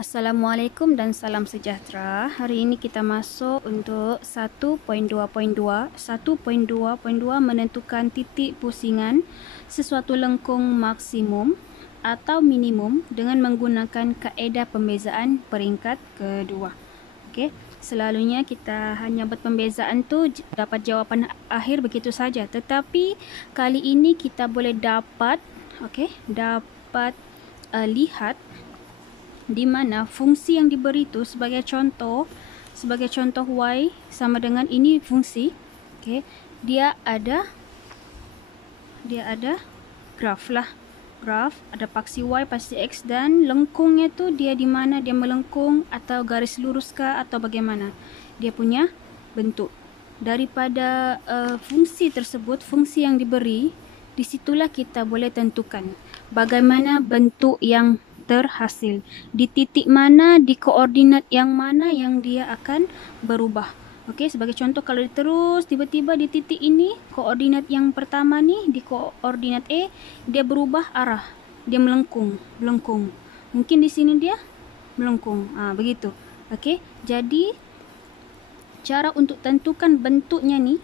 Assalamualaikum dan salam sejahtera. Hari ini kita masuk untuk 1.2.2. 1.2.2 menentukan titik pusingan sesuatu lengkung maksimum atau minimum dengan menggunakan kaedah pembezaan peringkat kedua. Okey, selalunya kita hanya buat pembezaan tu dapat jawapan akhir begitu saja. Tetapi kali ini kita boleh dapat lihat di mana fungsi yang diberi itu sebagai contoh y sama dengan ini fungsi. Okey, dia ada graf lah. Graf ada paksi y, paksi x dan lengkungnya tu dia di mana dia melengkung atau garis lurus kah atau bagaimana. Dia punya bentuk. Daripada fungsi tersebut, fungsi yang diberi, disitulah kita boleh tentukan bagaimana bentuk yang terhasil, di titik mana, di koordinat yang mana yang dia akan berubah. Okey, sebagai contoh kalau dia terus tiba-tiba di titik ini, koordinat yang pertama ni di koordinat A, dia berubah arah, dia melengkung. Mungkin di sini dia melengkung. Begitu. Okey, jadi cara untuk tentukan bentuknya ni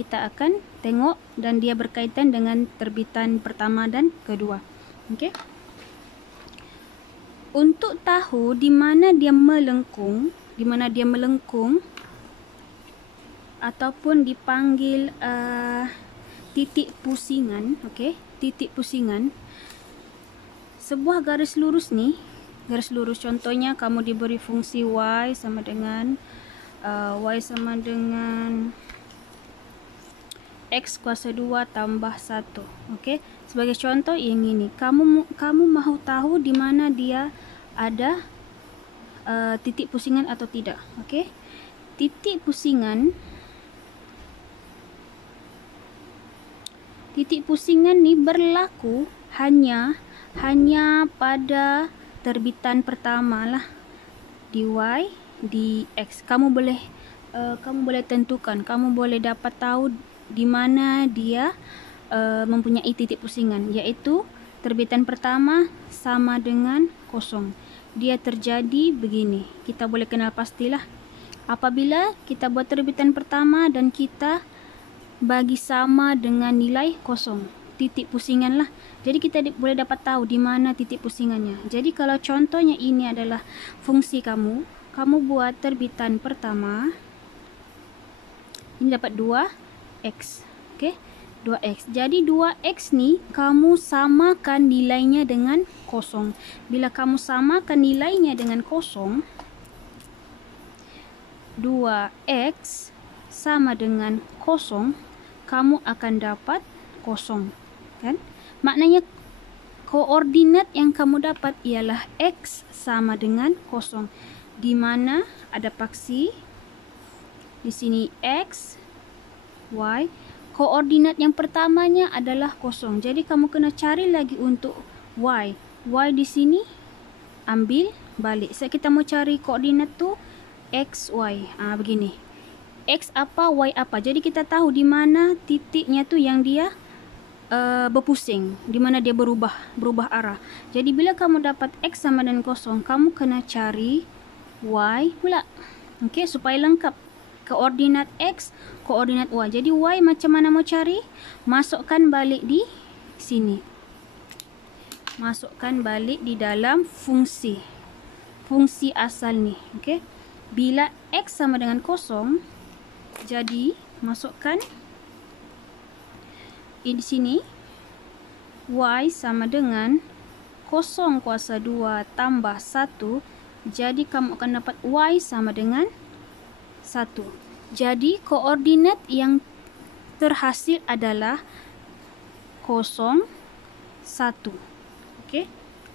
kita akan tengok dan dia berkaitan dengan terbitan pertama dan kedua. Okey. Untuk tahu di mana dia melengkung, ataupun dipanggil titik pusingan, okey, titik pusingan. Sebuah garis lurus ni, garis lurus contohnya kamu diberi fungsi y sama dengan x kuasa 2 tambah 1. Okey, sebagai contoh yang ini, kamu mahu tahu di mana dia ada titik pusingan atau tidak. Okey, titik pusingan ni berlaku hanya pada terbitan pertama lah, di y, di x. Kamu boleh tentukan, kamu boleh dapat tahu di mana dia mempunyai titik pusingan, iaitu terbitan pertama sama dengan kosong. Dia terjadi begini. Kita boleh kenal pastilah apabila kita buat terbitan pertama dan kita bagi sama dengan nilai kosong, titik pusingan lah. Jadi kita boleh dapat tahu di mana titik pusingannya. Jadi kalau contohnya ini adalah fungsi kamu buat terbitan pertama, ini dapat 2x. Okey, 2x. Jadi 2x ni kamu samakan nilainya dengan kosong. Bila kamu samakan nilainya dengan kosong, 2x sama dengan kosong, kamu akan dapat kosong, kan? Maknanya koordinat yang kamu dapat ialah x sama dengan kosong, di mana ada paksi di sini x, y. Koordinat yang pertamanya adalah kosong. Jadi kamu kena cari lagi untuk y. Y di sini ambil balik. Kita mau cari koordinat tu x, y. Begini. X apa, y apa. Jadi kita tahu di mana titiknya tu yang dia berpusing, di mana dia berubah arah. Jadi bila kamu dapat x sama dengan kosong, kamu kena cari y pula. Okey, supaya lengkap. Koordinat x, koordinat y. Jadi y macam mana mau cari? Masukkan balik di sini. Masukkan balik di dalam fungsi asal ni. Okey. Bila x sama dengan kosong, jadi masukkan di sini y sama dengan kosong kuasa 2 tambah 1. Jadi kamu akan dapat y sama dengan 1. Jadi koordinat yang terhasil adalah 0, 1. Okey,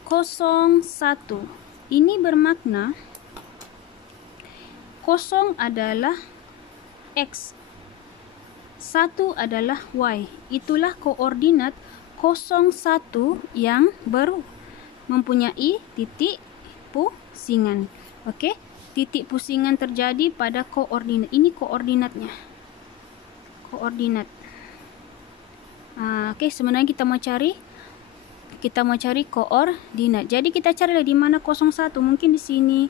0, 1. Ini bermakna 0 adalah x, 1 adalah y. Itulah koordinat 0, 1 yang mempunyai titik pusingan. Okey, titik pusingan terjadi pada koordinat. Ini koordinatnya. Koordinat. Okey, sebenarnya kita mau cari kita mau cari koordinat. Jadi kita carilah di mana 01. Mungkin di sini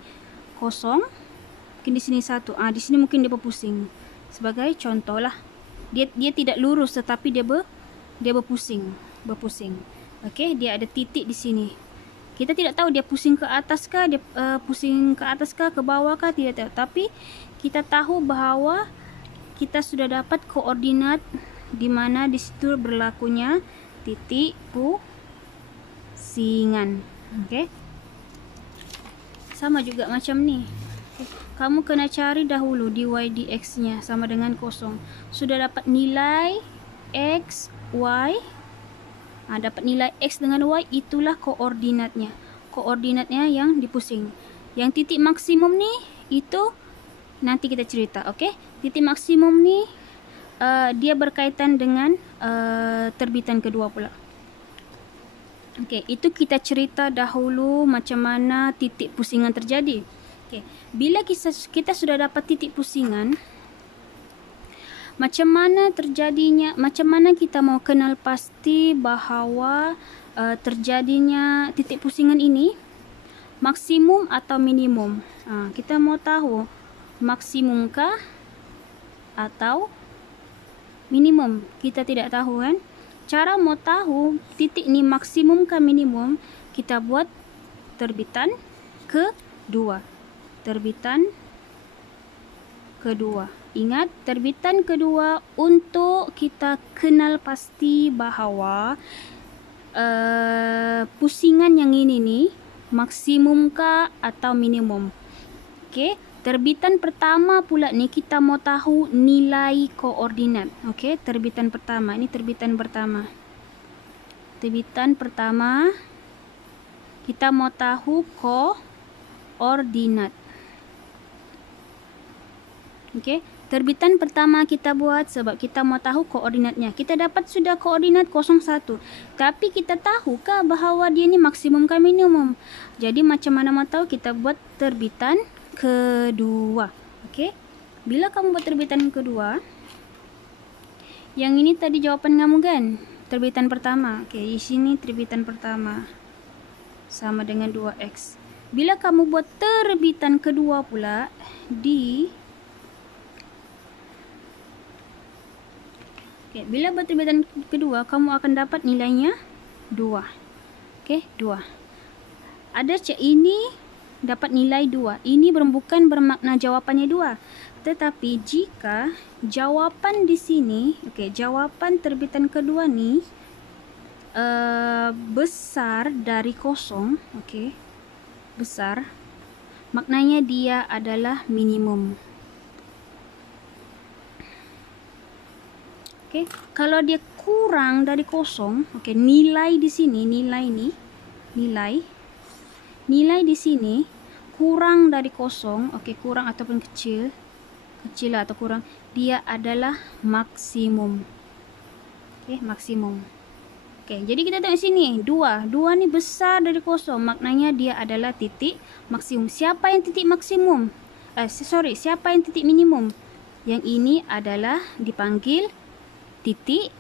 0, mungkin di sini 1. Di sini mungkin dia berpusing. Sebagai contoh lah. Dia tidak lurus tetapi dia berpusing. Okey, dia ada titik di sini. Kita tidak tahu dia pusing ke atas kah, dia pusing ke atas kah, ke bawah kah, tidak tahu. Tapi kita tahu bahawa kita sudah dapat koordinat di mana di situ berlakunya titik pusingan. Okey. Sama juga macam ni. Kamu kena cari dahulu dy dx-nya sama dengan 0. Sudah dapat nilai x, y. Dapat nilai x dengan y, itulah koordinatnya. Koordinatnya yang dipusing. Yang titik maksimum ni, itu nanti kita cerita. Okey? Titik maksimum ni dia berkaitan dengan terbitan kedua pula. Okey, itu kita cerita dahulu macam mana titik pusingan terjadi. Okey, bila kita sudah dapat titik pusingan, macam mana terjadinya, macam mana kita mau kenal pasti bahawa terjadinya titik pusingan ini maksimum atau minimum. Kita mau tahu maksimumkah atau minimum. Kita tidak tahu kan. Cara mau tahu titik ni maksimum ke minimum, kita buat terbitan kedua. Terbitan kedua. Ingat, terbitan kedua untuk kita kenal pasti bahawa pusingan yang ini ni maksimum ke atau minimum. Okey, terbitan pertama pula ni kita mau tahu nilai koordinat. Okey, terbitan pertama. Ini terbitan pertama. Terbitan pertama kita mau tahu koordinat. Okey, terbitan pertama kita buat sebab kita mau tahu koordinatnya. Kita dapat sudah koordinat 01. Tapi kita tahukah bahawa dia ni maksimum ke minimum? Jadi macam mana mau tahu? Kita buat terbitan kedua. Okey. Bila kamu buat terbitan kedua, yang ini tadi jawapan kamu kan? Terbitan pertama. Okey, di sini terbitan pertama sama dengan 2x. Bila kamu buat terbitan kedua pula bila buat terbitan kedua, kamu akan dapat nilainya 2. Okey, 2. Ada cak ini dapat nilai 2. Ini bukan bermakna jawapannya 2. Tetapi jika jawapan di sini, jawapan terbitan kedua ni besar dari 0, besar, maknanya dia adalah minimum. Okey, kalau dia kurang dari 0, nilai di sini, nilai di sini kurang dari 0, kurang ataupun kecil lah atau kurang, dia adalah maksimum. Maksimum. Jadi kita tengok sini, 2 ni besar dari 0, maknanya dia adalah titik maksimum. Siapa yang titik maksimum? Siapa yang titik minimum? Yang ini adalah dipanggil titik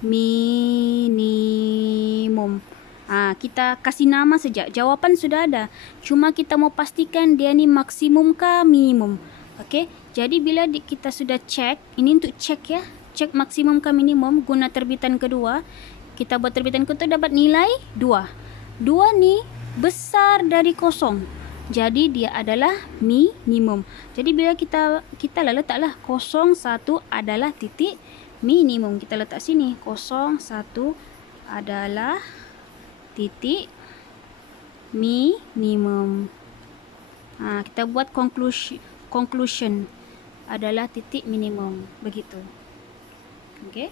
minimum. Kita kasih nama saja. Jawapan sudah ada. Cuma kita mau pastikan dia ni maksimum ke minimum. Jadi bila kita sudah cek, ini untuk cek ya. Cek maksimum ke minimum guna terbitan kedua. Kita buat terbitan kedua dapat nilai 2. 2 ni besar dari 0. Jadi dia adalah minimum. Jadi bila kita letaklah 01 adalah titik minimum. Kita letak sini 01 adalah titik minimum. Kita buat conclusion adalah titik minimum. Begitu. Okey.